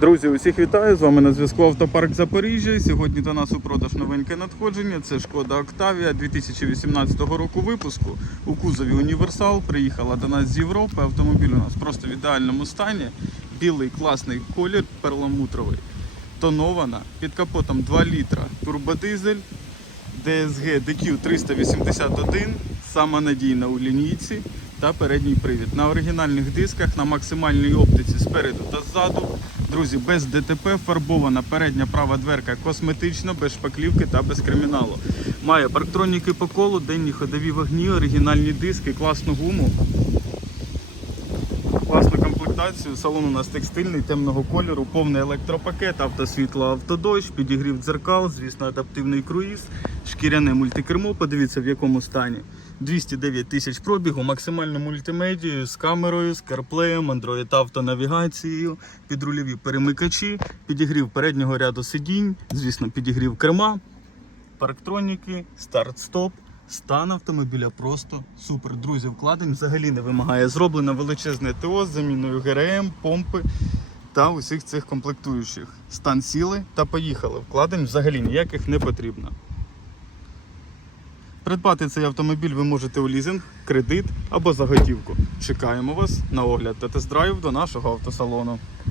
Друзі, усіх вітаю! З вами на зв'язку Автопарк Запоріжжя. Сьогодні до нас у продаж новеньке надходження. Це шкода Октавія 2018 року випуску. У кузові Універсал приїхала до нас з Європи. Автомобіль у нас просто в ідеальному стані. Білий класний колір перламутровий. Тонована. Під капотом 2 літра турбодизель. DSG DQ 381, сама надійна у лінійці та передній привід. На оригінальних дисках на максимальній оптиці спереду та ззаду. Друзі, без ДТП фарбована передня права дверка косметично, без шпаклівки та без криміналу. Має парктроніки по колу, денні ходові вогні, оригінальні диски, класну гуму. Класну комплектацію. Салон у нас текстильний, темного кольору, повний електропакет, автосвітло, автодощ, підігрів дзеркал, звісно, адаптивний круїз, шкіряне мультикермо. Подивіться в якому стані. 209 тисяч пробігу, максимальну мультимедію з камерою, з CarPlay, Android Auto навігацією, підрульові перемикачі, підігрів переднього ряду сидінь, звісно, підігрів керма, парктроніки, старт-стоп. Стан автомобіля просто супер. Друзі, вкладень взагалі не вимагає. Зроблено величезне ТО з заміною ГРМ, помпи та усіх цих комплектуючих. Стан сіли та поїхали. Вкладень взагалі ніяких не потрібно. Придбати цей автомобіль ви можете у лізинг, кредит або заготівку. Чекаємо вас на огляд та тест-драйв до нашого автосалону.